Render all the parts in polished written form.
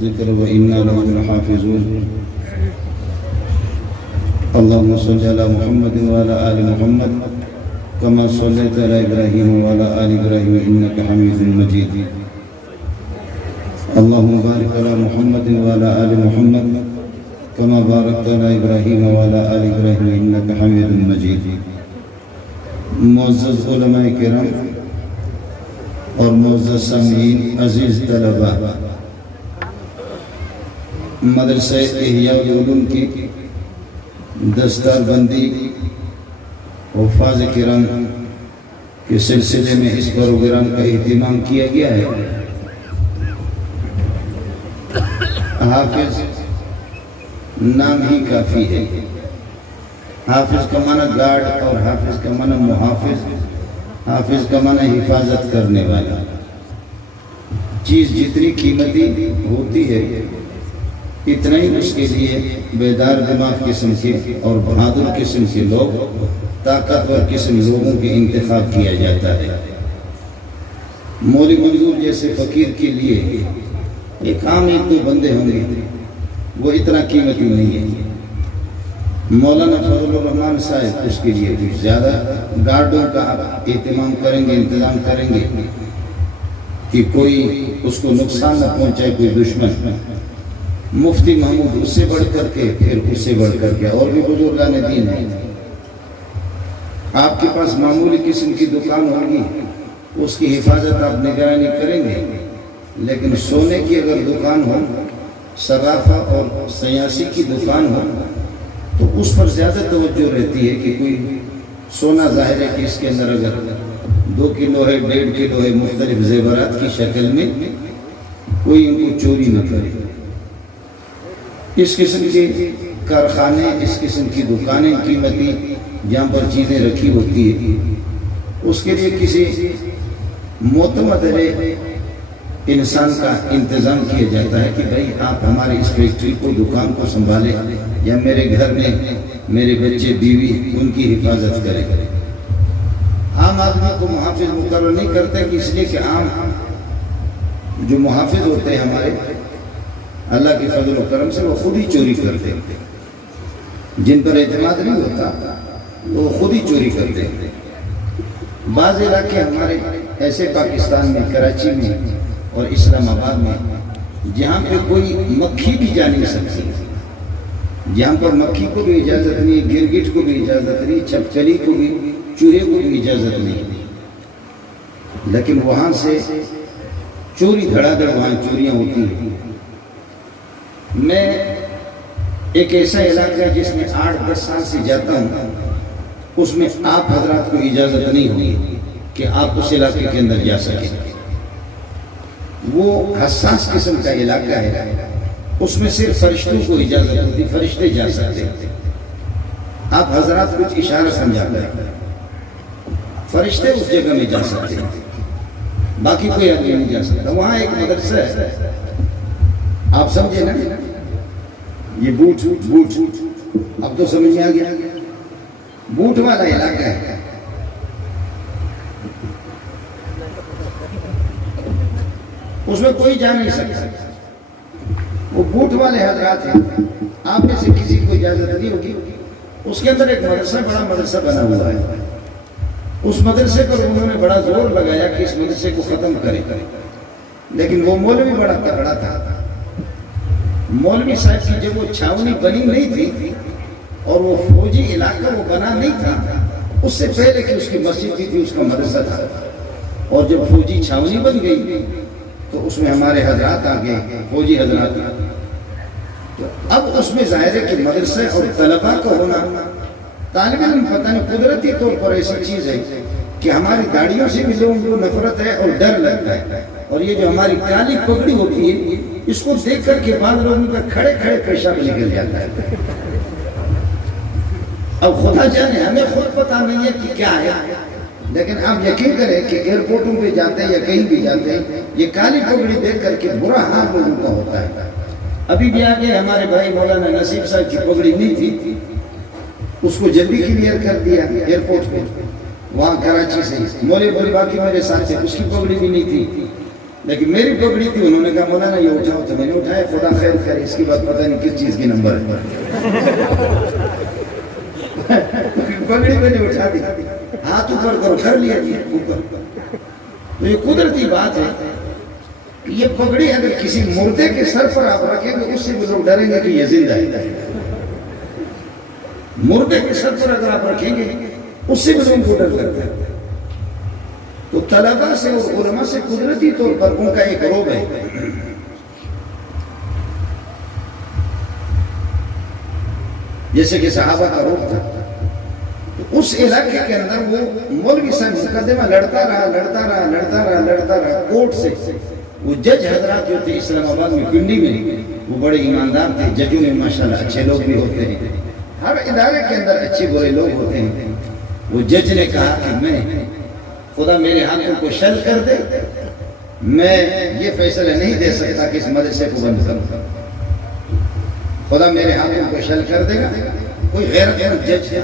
الذكر وإنا له لحافظون اللهم صل على محمد وعلى آل محمد كما صليت على إبراهيم وعلى آل إبراهيم إنك حميد مجيد اللهم بارك على محمد وعلى آل محمد كما باركت على إبراهيم وعلى آل إبراهيم إنك حميد مجيد معزز علماء کرام اور معزز سامعین، عزیز طلباء، مدرسہ احیاء العلوم کی دستار بندی حفاظ کرام کے سلسلے میں اس پروگرام کا اہتمام کیا گیا ہے۔ حافظ نام ہی کافی ہے۔ حافظ کا معنی گارڈ اور حافظ کا معنی محافظ، حافظ کا معنی حفاظت کرنے والا۔ چیز جتنی قیمتی ہوتی ہے اتنا ہی اس کے لیے بیدار دماغ قسم کے اور بہادر قسم کے لوگ، طاقتور قسم لوگوں کے انتخاب کیا جاتا ہے۔ مولوی منظور جیسے فقیر کے لیے ایک عام ایک دو بندے ہوں گے، وہ اتنا قیمتی نہیں ہے۔ مولانا فضل الرحمان صاحب اس کے لیے کچھ زیادہ گارڈوں کا اہتمام کریں گے، انتظام کریں گے کہ کوئی اس کو نقصان نہ پہنچائے، کوئی دشمن۔ مفتی محمود اس سے بڑھ کر کے، پھر اس سے بڑھ کر کے اور بھی بزرگان دین ہیں۔ آپ کے پاس معمولی قسم کی دکان ہوگی، اس کی حفاظت آپ نگرانی کریں گے، لیکن سونے کی اگر دکان ہو، صرافہ اور سیاسی کی دکان ہو، تو اس پر زیادہ توجہ رہتی ہے کہ کوئی سونا ظاہر ہے کہ اس کے اندر اگر 2 کلو ہے، 1.5 کلو ہے، مختلف زیورات کی شکل میں، کوئی ان کو چوری نہ کرے۔ اس قسم کے کارخانے، اس قسم کی دکانیں قیمتی جہاں پر چیزیں رکھی ہوتی ہے، اس کے لیے کسی معتمد انسان کا انتظام کیا جاتا ہے کہ بھائی آپ ہماری اس فیکٹری کو، دکان کو سنبھالیں، یا میرے گھر میں میرے بچے بیوی ان کی حفاظت کریں۔ عام آدمی کو محافظ مقرر نہیں کرتے کہ اس لیے کہ عام جو محافظ ہوتے ہیں ہمارے، اللہ کی فضل و کرم سے وہ خود ہی چوری کرتے ہیں۔ جن پر اعتماد نہیں ہوتا وہ خود ہی چوری کرتے ہیں۔ بعض علاقے ہمارے ایسے پاکستان میں، کراچی میں اور اسلام آباد میں، جہاں پہ کوئی مکھی بھی جا نہیں سکتی، جہاں پر مکھی کو بھی اجازت نہیں، گرگٹ کو بھی اجازت نہیں، چھپکلی کو بھی، چوہے کو بھی اجازت نہیں، لیکن وہاں سے چوری دھڑا دھڑ وہاں چوریاں ہوتی ہیں۔ میں ایک ایسا علاقہ جس میں 8-10 سال سے جاتا ہوں، اس میں آپ حضرات کو اجازت نہیں ہوئی کہ آپ اس علاقے کے اندر جا سکیں۔ وہ حساس قسم کا علاقہ ہے، اس میں صرف فرشتوں کو اجازت ہوتی، فرشتے جا سکتے ہیں۔ آپ حضرات کچھ اشارہ سمجھا کر فرشتے اس جگہ میں جا سکتے ہیں، باقی کوئی آدمی نہیں جا سکتا۔ وہاں ایک مدرسہ ہے، آپ سمجھے نا، یہ بوٹ اب تو سمجھ میں آ گیا، بوٹ والا علاقہ ہے۔ اس میں کوئی جا نہیں سکتا، وہ بوٹ والے حضرات ہیں۔ آپ میں سے کسی کو اجازت نہیں ہوگی۔ اس کے اندر ایک مدرسہ، بڑا مدرسہ بنا ہوا ہے۔ اس مدرسے پر انہوں نے بڑا زور لگایا کہ اس مدرسے کو ختم کرے، لیکن وہ مولوی بڑا تگڑا تھا۔ مولوی صاحب کی جب وہ چھاونی بنی نہیں تھی اور وہ فوجی علاقہ وہ بنا نہیں تھا، اس سے پہلے کہ اس کی مسجد تھی، اس کا مدرسہ تھا، اور جب فوجی چھاونی بن گئی تو اس میں ہمارے حضرات آ گئے، فوجی حضرات۔ تو اب اس میں ظاہر ہے کہ مدرسہ اور طلباء کا ہونا، طالب علم پتہ نہیں قدرتی طور پر ایسی چیز ہے کہ ہماری داڑھیوں سے بھی لوگوں کو نفرت ہے اور ڈر لگتا ہے، اور یہ جو ہماری کالی پگڑی ہوتی ہے، اس کو دیکھ کر کے بعض لوگوں کا کھڑے کھڑے پیشاب نکل جاتا ہے۔ اب خدا جانے، ہمیں خود پتہ نہیں ہے کہ کیا ہے، لیکن آپ یقین کریں کہ ایئرپورٹوں پہ جاتے ہیں یا کہیں بھی جاتے ہیں، یہ کالی پگڑی دیکھ کر کے برا حال لوگوں کا ہوتا ہے۔ ابھی بھی آگے ہمارے بھائی مولانا نصیب صاحب کی پگڑی نہیں تھی، اس کو جلدی کلیئر کر دیا ایئرپورٹ پہ، وہاں کراچی سے۔ مولوی باقی میرے ساتھ تھے، اس کی پگڑی بھی نہیں تھی، لیکن میری پگڑی تھی، انہوں نے کہا مولانا یہ اٹھاؤ، تو میں نے اٹھایا، خدا خیر کرے، اس کے بعد پتہ نہیں کس چیز کی نمبر ہے پگڑی میں نے اٹھا دی، ہاتھ اوپر کرو، کر لیا جی اوپر. تو یہ قدرتی بات ہے کہ یہ پگڑی اگر کسی مردے کے سر پر آپ رکھیں گے اس سے بھی لوگ ڈریں گے کہ یہ زندہ ہے. مردے کے سر پر اگر آپ رکھیں گے اس سے بھی لوگ کو ڈر کرتے ہیں. تو طلبہ سے اور علماء سے قدرتی طور پر ان کا ایک روب ہے. جیسے کہ صحابہ کا روب تھا، تو اس علاقے کے اندر وہ مولوی صاحب مقدمہ لڑتا رہا کورٹ سے. وہ جج حضرات جو تھے اسلام آباد میں پنڈی میں، وہ بڑے ایماندار تھے. ججوں میں ماشاءاللہ اچھے لوگ بھی ہوتے ہیں، ہر ادارے کے اندر اچھے برے لوگ ہوتے ہیں. وہ جج نے کہا کہ میں خدا میرے ہاتھوں کو شل کر دے، میں یہ فیصلہ نہیں دے سکتا کہ اس مدرسے کو بند کروں. خدا میرے ہاتھوں کو شل کر دے گا. کوئی غیرت مند جج ہے.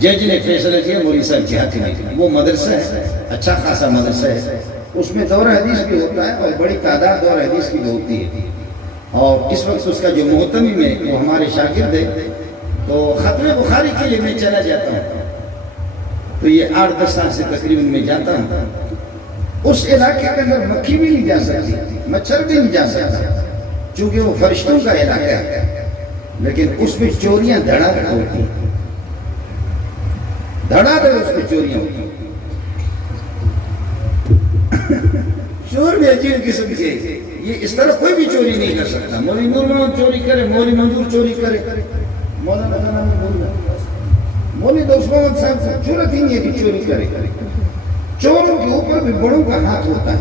جج نے فیصلہ کیا مولوی صاحب کے ہاتھ میں. وہ مدرسہ ہے، اچھا خاصا مدرسہ ہے، اس میں دور حدیث بھی ہوتا ہے اور بڑی تعداد دور حدیث کی ہوتی ہے. اور اس وقت اس کا جو محتمم ہے وہ ہمارے شاگرد ہے. تو ختم بخاری کے لیے میں چلا جاتا ہوں، تو یہ 8-10 سال سے تقریباً میں جاتا ہوں. اس علاقے کے اندر مکھی بھی نہیں جا سکتی، مچھر بھی نہیں جا سکتا، چونکہ وہ فرشتوں کا علاقہ ہے. لیکن اس میں چوریاں دھڑا دھڑ ہوتی ہیں، دھڑا دھڑ اس میں چوریاں ہوتی ہیں. چور بھی عجیب قسم کے، یہ اس طرح کوئی بھی چوری نہیں کر سکتا. مولوی نور محمد چوری کرے، مولوی منظور چوری کرے، مولانا کا نام بول رہا، مولوی دوست محمد صاحب ضرورت ہی نہیں ہے کہ چوری کرے. چوروں کے اوپر بھی بڑوں کا ہاتھ ہوتا ہے.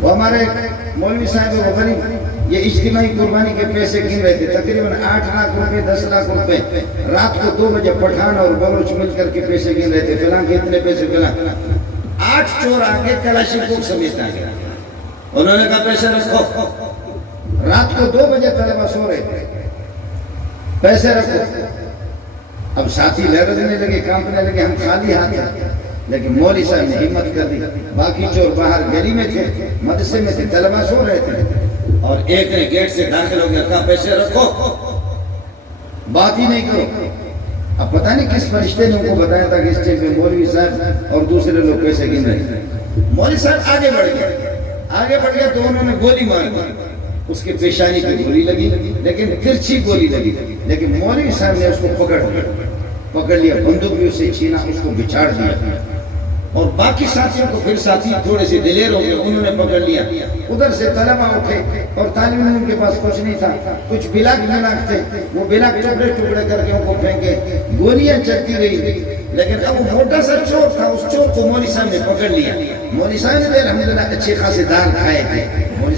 وہ ہمارے مولوی صاحب وہ غریب یہ اجتماعی قربانی کے پیسے گن رہے تھے، تقریباً 8 لاکھ روپے 10 لاکھ روپے. رات کو 2 بجے پٹھان اور بلوچ مل کر کے پیسے گن رہے تھے، فلاں کے اتنے پیسے فلاں. 8 چور آگے کلاشی کو سمیت آ گیا. انہوں نے کہا پیسے رکھو. رات کو 2 بجے طلبہ سو رہے تھے، پیسے رکھو. اب ساتھی لڑنے لگے، کانپنے لگے، ہم خالی ہاتھ ہیں. لیکن مولوی صاحب نے ہمت کر دی. باقی چور باہر گلی میں تھے، مدرسے میں تھے، طلبہ سو رہے تھے. اور ایک نے گیٹ سے داخل ہو گیا، کہا پیسے رکھو، بات ہی نہیں کرو. اب پتہ نہیں کس فرشتے نے ان کو بتایا تھا کہ اس ٹائم پہ مولوی صاحب اور دوسرے لوگ پیسے گن رہے ہیں. مولوی صاحب آگے بڑھ گیا تو انہوں نے گولی مار دی. اس کے پیشانی پہ گولی لگی، لیکن ترچھی گولی لگی. لیکن مولوی صاحب نے اس کو پکڑ لیا، بندوق بھی اسے چھینا، اس کو بچھاڑ دیا. اور باقی ساتھیوں کو پھر ساتھی تھوڑے سے دلیر ہو گئے، انہوں نے پکڑ لیا. ادھر سے طلبہ اٹھے اور طالب علم کے پاس کچھ نہیں تھا، کچھ بلاک تھے، وہ بلاک ٹکڑے کر کے ان کو پھینکے. گولیاں چلتی رہی. لیکن اب وہ موٹا سا چور تھا، اس چور کو مولوی صاحب نے پکڑ لیا. مولوی صاحب نے الحمدللہ اچھے خاصے دال کھائے تھے. مولوی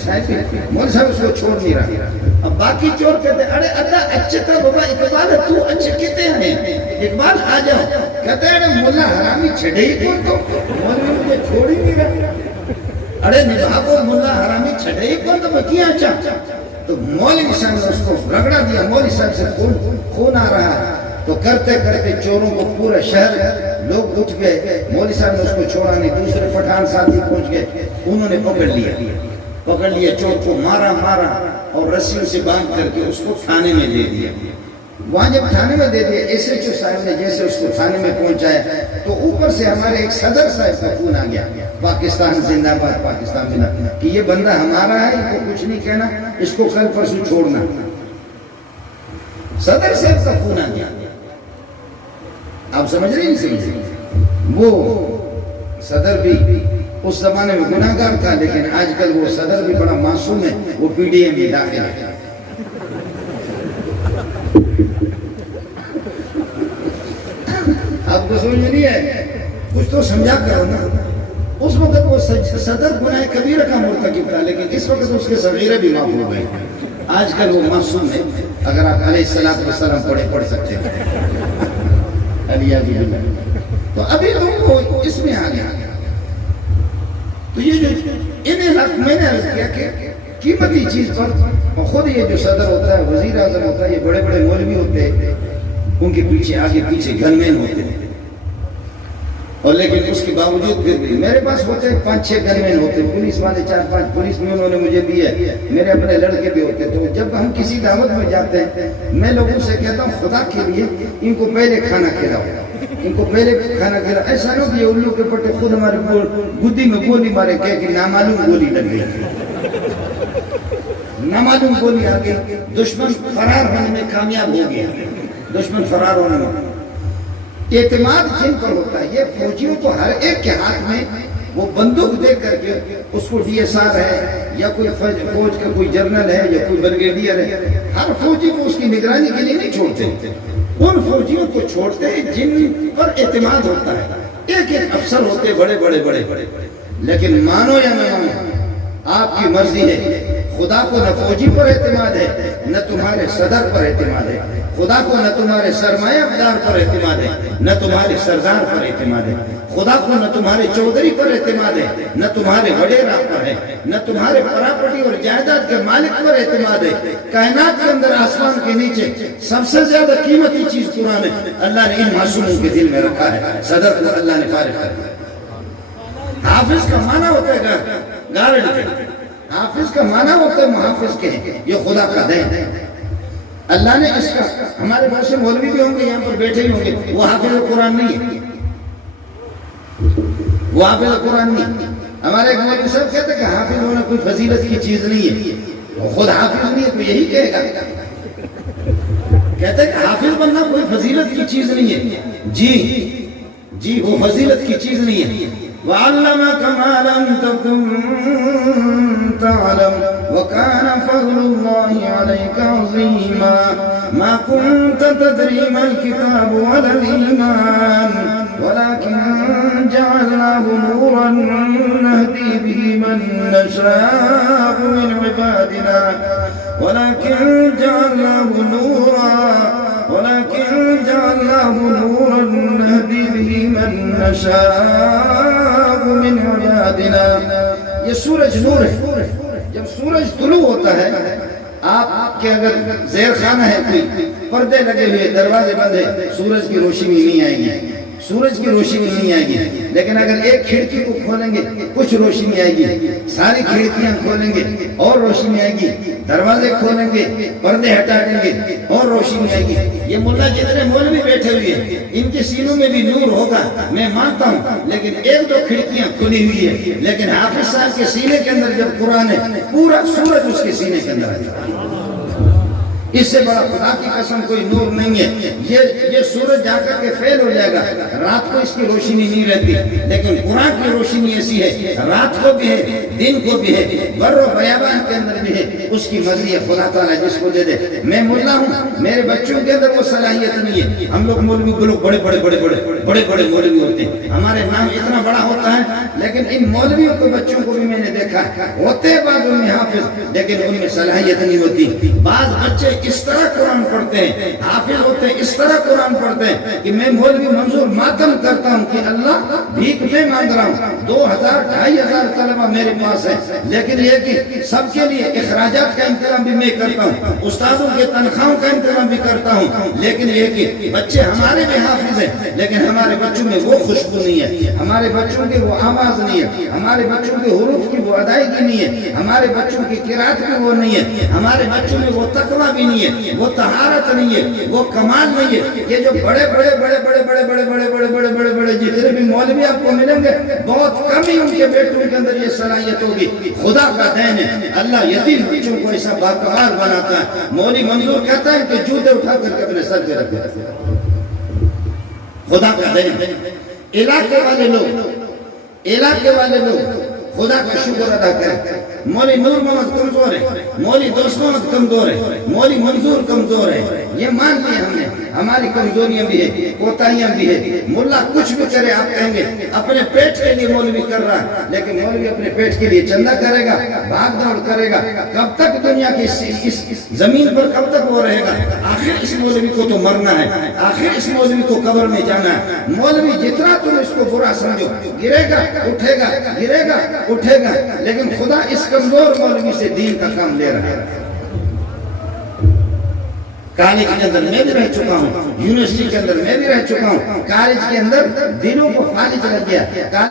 صاحب اس کو چھوڑ نہیں رہا. اب باقی چور کہتے ہیں ارے اللہ اچھے تھا بابا اقبال، تو اچھے کہتے ہیں اقبال آ جاؤ. کہتے ہیں ارے ملا حرامی چھڑے ہی کون تو مولوی مجھے چھوڑ ہی نہیں رہا. ارے نبھاگو ملا حرامی چھڑے ہی کون تو میں کیا چاہتا. تو مولوی صاحب نے اس کو رگڑا دیا. مولوی صاحب سے خون آ رہا. تو کرتے کرتے چوروں کو پورا شہر لوگ اٹھ گئے. مولوی صاحب نے اس کو چھوڑا نہیں. دوسرے پٹھان ساتھی پہنچ گئے، انہوں نے پکڑ لیا چور کو، مارا اور رسیوں سے باندھ کر کے اس کو تھانے میں دے دیا. وہاں جب تھانے میں دے دیا، ایس ایچ او صاحب نے جیسے اس کو تھانے میں پہنچایا تو اوپر سے ہمارے ایک صدر صاحب کا فون آ گیا، پاکستان زندہ باد، پاکستان زندہ باد، کہ یہ بندہ ہمارا ہے، ان کو کچھ نہیں کہنا، اس کو کل پرسوں چھوڑنا. صدر صاحب کا فون آ گیا. آپ سمجھ رہے نہیں سمجھ رہے؟ وہ صدر بھی اس زمانے میں گناہگار تھا، لیکن آج کل وہ صدر بھی بڑا معصوم ہے. وہ پی ڈی ایم میں داخل ہے. آپ کو سمجھ نہیں ہے؟ کچھ تو سمجھا کرو نا. اس وقت وہ صدر گناہ کبیرہ کا مرتکب تھا، لیکن اس وقت اس کے صغیرہ بھی معاف ہو گئے. آج کل وہ معصوم ہے. اگر آپ علیہ الصلوۃ والسلام پڑھ سکتے ہیں تو ابھی وہ اس میں آ گیا. تو یہ جو انہیں میں نے عرض کیا کہ قیمتی چیز پر خود یہ جو صدر ہوتا ہے، وزیر اعظم ہوتا ہے، یہ بڑے بڑے مولوی ہوتے ہیں، ان کے پیچھے آگے پیچھے گن مین ہوتے ہیں. اور لیکن اس کے باوجود پھر بھی میرے پاس ہوتے 5-6 گن مین ہوتے، پولیس والے 4-5 پولیس میں انہوں نے مجھے دیے، میرے اپنے لڑکے بھی ہوتے. تو جب ہم کسی دعوت میں جاتے ہیں میں لوگوں سے کہتا ہوں خدا کے لیے ان کو پہلے کھانا کھلاؤ، ان کو پہلے کھانا کھلاؤ. ایسا نہ کہ الو کے پٹے خود ہمارے گدی میں گولی مارے کہ نامعلوم گولی لگ گئی، نامعلوم گولی آ گئی. دشمن فرار ہونے میں کامیاب ہو گیا، دشمن فرار ہونے میں. اعتماد جن پر ہوتا ہے، یہ فوجیوں کو ہر ایک کے ہاتھ میں وہ بندوق دے کر کے اس کو ڈی ایس آر ہے یا کوئی فوج کا کوئی جنرل ہے یا کوئی بریگیڈیئر ہے، ہر فوجی کو اس کی نگرانی کے لیے نہیں چھوڑتے. ان فوجیوں کو چھوڑتے ہیں جن پر اعتماد ہوتا ہے. ایک ایک افسر ہوتے بڑے بڑے بڑے بڑے، لیکن مانو یا نہ مانو آپ کی مرضی ہے. خدا کو نہ فوجی پر اعتماد ہے نہ تمہارے صدر پر اعتماد ہے. خدا کو نہ تمہارے سرمایہ دار پر اعتماد ہے نہ تمہارے سردار پر اعتماد ہے. خدا کو نہ تمہارے چودھری پر اعتماد ہے نہ تمہارے وڈیرا پر ہے، نہ تمہارے پراپرٹی اور جائیداد کے مالک پر اعتماد ہے. کائنات کے اندر آسمان کے نیچے سب سے زیادہ قیمتی چیز قرآن ہے. اللہ نے ان معصوموں کے دل میں رکھا ہے. صدر کو اللہ نے فارغ کر دیا. حافظ کا معنی ہوتا ہے گارڈ کے، حافظ کا معنی ہوتا ہے محافظ کے. یہ خدا کا دین ہے. اللہ نے اس کا، ہمارے بہت سے مولوی بھی ہوں گے یہاں پر بیٹھے ہی ہوں گے، وہ حافظ قرآن نہیں ہے، وہ حافظ قرآن نہیں. ہمارے ایک مولوی صاحب کہتے ہیں کہ حافظ ہونا کوئی فضیلت کی چیز نہیں ہے. وہ خود حافظ نہیں ہے تو یہی کہے گا. کہتے ہیں کہ حافظ بننا کوئی فضیلت کی چیز نہیں ہے. جی وہ فضیلت کی چیز نہیں ہے. وَعَلَّمَكَ مَا لَمْ تَكُنْ تَعْلَمْ وَكَانَ فَضْلُ اللَّهِ عَلَيْكَ عَظِيمًا مَا كُنْتَ تَدْرِي مَا الْكِتَابُ وَلَا الْإِيمَانُ وَلَكِنْ جَعَلْنَاهُ نُورًا نَهْدِي بِهِ مَن نَّشَاءُ مِنْ عِبَادِنَا وَلَكِنْ جَعَلْنَاهُ نُورًا نَهْدِي بِهِ مَن نَّشَاءُ مِنْ عِبَادِنَا. یہ سورج نور ہے. جب سورج طلوع ہوتا ہے، آپ کے اگر زیر خانہ ہے کوئی، پردے لگے ہوئے، دروازے بند ہے، سورج کی روشنی نہیں آئے گی، سورج کی روشنی نہیں آئے گی. لیکن اگر ایک کھڑکی کو کھولیں گے کچھ روشنی آئے گی، ساری کھڑکیاں کھولیں گے اور روشنی آئے گی، دروازے کھولیں گے، پردے ہٹا دیں گے اور روشنی آئے گی. یہ ملا جتنے مولوی بیٹھے ہوئے ہیں ان کے سینوں میں بھی نور ہوگا، میں مانتا ہوں، لیکن ایک دو کھڑکیاں کھلی ہوئی ہے. لیکن حافظ صاحب کے سینے کے اندر جب قرآن ہے، پورا سورج اس کے سینے کے اندر ہے. اس سے بڑا خدا کی قسم کوئی نور نہیں ہے. یہ سورج جا کر کے فیل ہو جائے گا، رات کو اس کی روشنی نہیں رہتی. لیکن قرآن کی روشنی ایسی ہے، رات کو بھی ہے، دن کو بھی ہے، بر و بیابان کے اندر بھی ہے. اس کی مرضی ہے خدا تعالیٰ جس کو دے دے. میں ملا ہوں، میرے بچوں کے اندر وہ صلاحیت نہیں ہے. ہم لوگ مولوی کو لوگ بڑے بڑے مولوی ہوتے ہیں، ہمارے نام اتنا بڑا ہوتا ہے، لیکن ان مولویوں کو بچوں کو بھی میں نے دیکھا ہوتے بعض ان میں حافظ، لیکن ان میں صلاحیت نہیں ہوتی. بعض بچے اس طرح قرآن پڑھتے ہیں، حافظ ہوتے ہیں اس طرح قرآن پڑھتے ہیں کہ میں مولوی منظور ماتم کرتا ہوں کہ اللہ بھیک میں مانگ رہا ہوں. 2000-2500 طلبہ میرے پاس ہیں، لیکن یہ کہ سب کے لیے اخراجات کا انتظام بھی میں کرتا ہوں، استادوں کے تنخواہوں کا انتظام بھی کرتا ہوں. لیکن یہ کہ بچے ہمارے بھی حافظ ہیں، لیکن ہمارے بچوں میں وہ خوشبو نہیں ہے، ہمارے بچوں کی وہ آواز نہیں ہے، ہمارے بچوں کے حروف کی وہ ادائیگی نہیں ہے، ہمارے بچوں کی قرات بھی وہ نہیں ہے، ہمارے بچوں میں وہ تقویٰ بھی نہیں ہے، وہ طہارت نہیں ہے، وہ کمال نہیں ہے. یہ جو بڑے جتنے بھی مولوی آپ کو ملیں گے، بہت کم ہی ان کے بیٹوں کے اندر یہ صلاحیت ہوگی. خدا کا دین ہے، اللہ یتیم بچوں کو ایسا باکمال بناتا ہے. مولوی منظور کہتا ہے کہ جوتے اٹھا کر کے اپنے سر پہ رکھ دیتے ہیں. خدا کا دین ہے. علاقے والے لوگ خدا کا شکر ادا کریں. مولی نور محمد کمزور ہے، مولی دوست محمد کمزور ہے، مولی منظور کمزور ہے. یہ مان لیا ہم نے، ہماری کمزوریاں بھی ہے، کوتاہیاں بھی ہے. ملا کچھ بھی کرے آپ کہیں گے اپنے پیٹ کے لیے مولوی کر رہا ہے، لیکن مولوی اپنے پیٹ کے لیے چندہ کرے گا، بھاگ دوڑ کرے گا. کب تک دنیا کی اس زمین پر کب تک وہ رہے گا؟ آخر اس مولوی کو تو مرنا ہے، آخر اس مولوی کو قبر میں جانا ہے. مولوی جتنا تم اس کو برا سمجھو، گرے گا اٹھے گا، گرے گا اٹھے گا. لیکن خدا اس کمزور مولوی سے دین کا کام لے رہا ہے. کالج کے اندر میں بھی رہ چکا ہوں، یونیورسٹی کے اندر میں بھی رہ چکا ہوں، کالج کے اندر دنوں کو فالج لگ گیا.